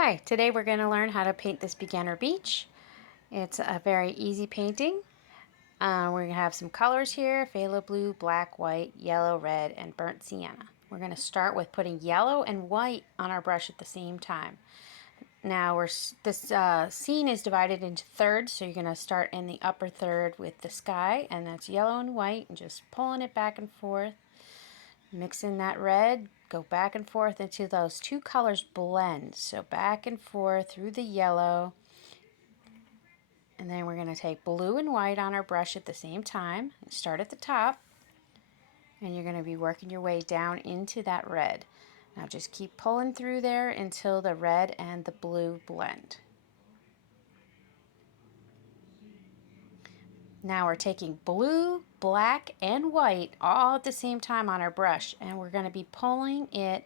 Hi, today we're going to learn how to paint this beginner beach. It's a very easy painting. We're going to have some colors here: phthalo blue, black, white, yellow, red, and burnt sienna. We're going to start with putting yellow and white on our brush at the same time. Now this scene is divided into thirds, so you're going to start in the upper third with the sky, and that's yellow and white, and just pulling it back and forth. Mix in that red, go back and forth until those two colors blend. So back and forth through the yellow. And then we're going to take blue and white on our brush at the same time. Start at the top. And you're going to be working your way down into that red. Now just keep pulling through there until the red and the blue blend. Now we're taking blue, black, and white all at the same time on our brush. And we're going to be pulling it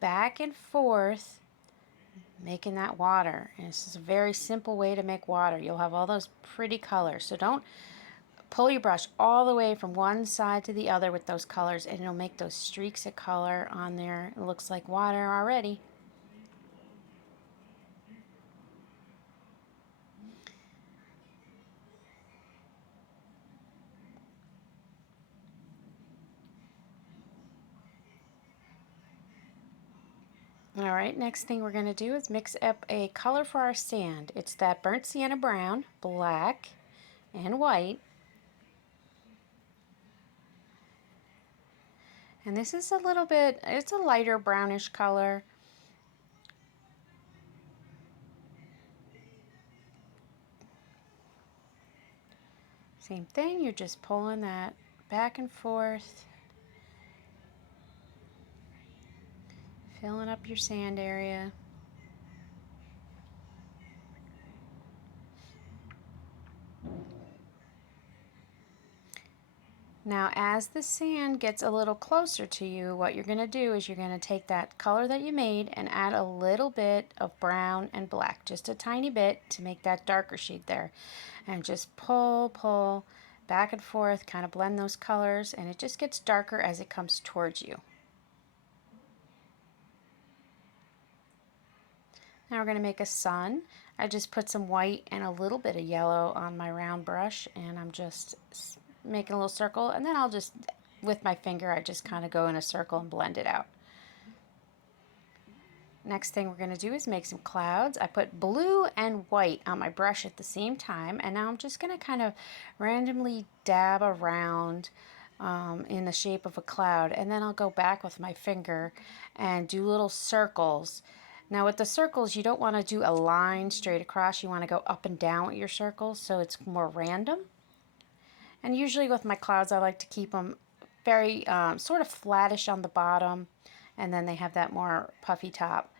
back and forth, making that water. And this is a very simple way to make water. You'll have all those pretty colors. So don't pull your brush all the way from one side to the other with those colors, and it'll make those streaks of color on there. It looks like water already. Alright, next thing we're going to do is mix up a color for our sand. It's that burnt sienna brown, black, and white. And this is a little bit, it's a lighter brownish color. Same thing, you're just pulling that back and forth, filling up your sand area. Now as the sand gets a little closer to you, what you're going to do is you're going to take that color that you made and add a little bit of brown and black, just a tiny bit to make that darker shade there. And just pull back and forth, kind of blend those colors, and it just gets darker as it comes towards you. Now we're going to make a sun. I just put some white and a little bit of yellow on my round brush, and I'm just making a little circle, and then I'll just, with my finger, I just kind of go in a circle and blend it out. Next thing we're going to do is make some clouds. I put blue and white on my brush at the same time, and now I'm just going to kind of randomly dab around in the shape of a cloud, and then I'll go back with my finger and do little circles. Now with the circles, you don't want to do a line straight across. You want to go up and down with your circles so it's more random. And usually with my clouds, I like to keep them very sort of flattish on the bottom, and then they have that more puffy top.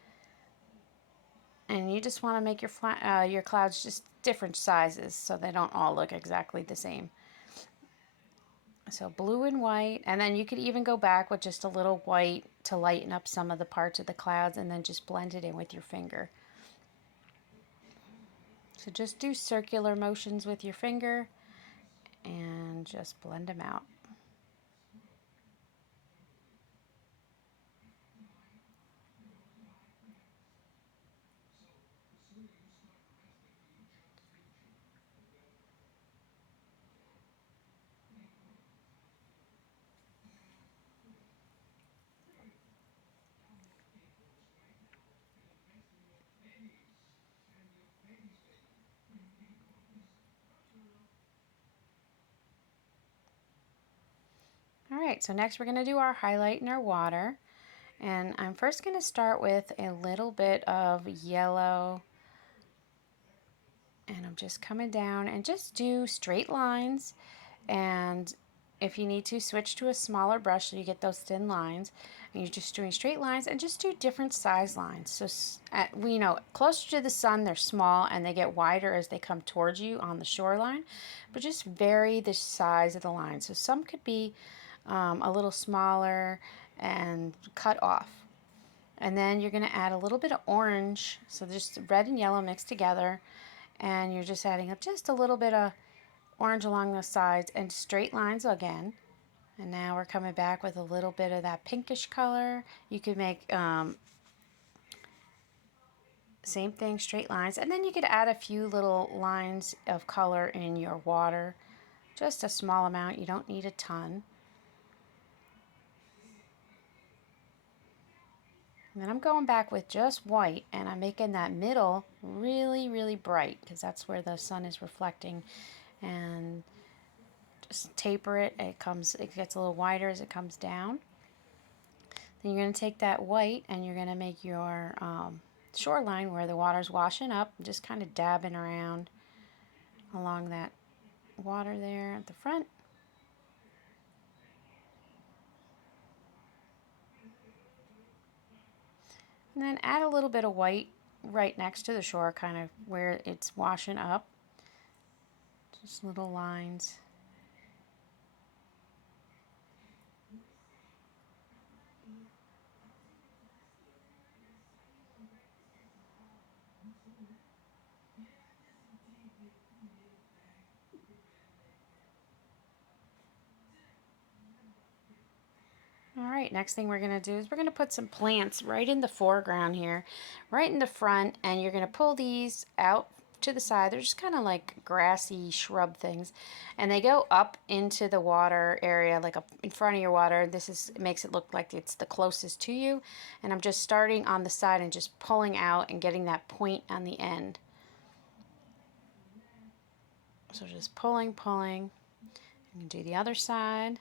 And you just want to make your clouds just different sizes so they don't all look exactly the same. So blue and white, and then you could even go back with just a little white to lighten up some of the parts of the clouds, and then just blend it in with your finger. So just do circular motions with your finger and just blend them out. Alright, so next we're going to do our highlight in our water. And I'm first going to start with a little bit of yellow. And I'm just coming down and just do straight lines. And if you need to, switch to a smaller brush so you get those thin lines. And you're just doing straight lines, and just do different size lines. So, closer to the sun, they're small and they get wider as they come towards you on the shoreline. But just vary the size of the line. So some could be a little smaller and cut off. And then you're going to add a little bit of orange, so just red and yellow mixed together, and you're just adding just a little bit of orange along the sides and straight lines again. And now we're coming back with a little bit of that pinkish color. You could make Same thing, straight lines. And then you could add a few little lines of color in your water. Just a small amount, you don't need a ton. And then I'm going back with just white, and I'm making that middle really, really bright because that's where the sun is reflecting. And just taper it. It gets a little wider as it comes down. Then you're going to take that white and you're going to make your shoreline where the water's washing up, just kind of dabbing around along that water there at the front. And then add a little bit of white right next to the shore, kind of where it's washing up. Just little lines. All right, next thing we're going to do is we're going to put some plants right in the foreground here, right in the front, and you're going to pull these out to the side. They're just kind of like grassy shrub things, and they go up into the water area, like up in front of your water. It makes it look like it's the closest to you, and I'm just starting on the side and just pulling out and getting that point on the end. So just pulling, pulling, and do the other side.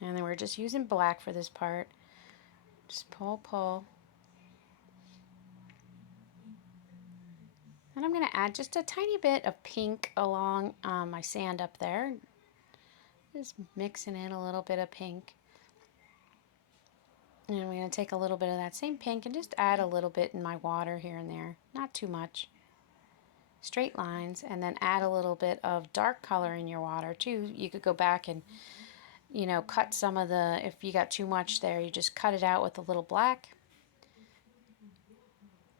And then we're just using black for this part. Just pull, pull. And I'm going to add just a tiny bit of pink along my sand up there. Just mixing in a little bit of pink. And I'm going to take a little bit of that same pink and just add a little bit in my water here and there. Not too much. Straight lines. And then add a little bit of dark color in your water too. You could go back and, you know, cut some of the, if you got too much there, you just cut it out with a little black.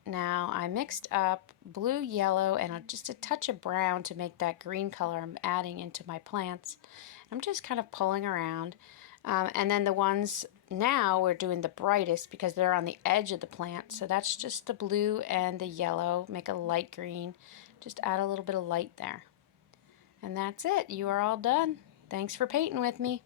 Now I mixed up blue, yellow, and just a touch of brown to make that green color I'm adding into my plants. I'm just kind of pulling around. And then the ones now we're doing the brightest because they're on the edge of the plant. So that's just the blue and the yellow. Make a light green. Just add a little bit of light there. And that's it. You are all done. Thanks for painting with me.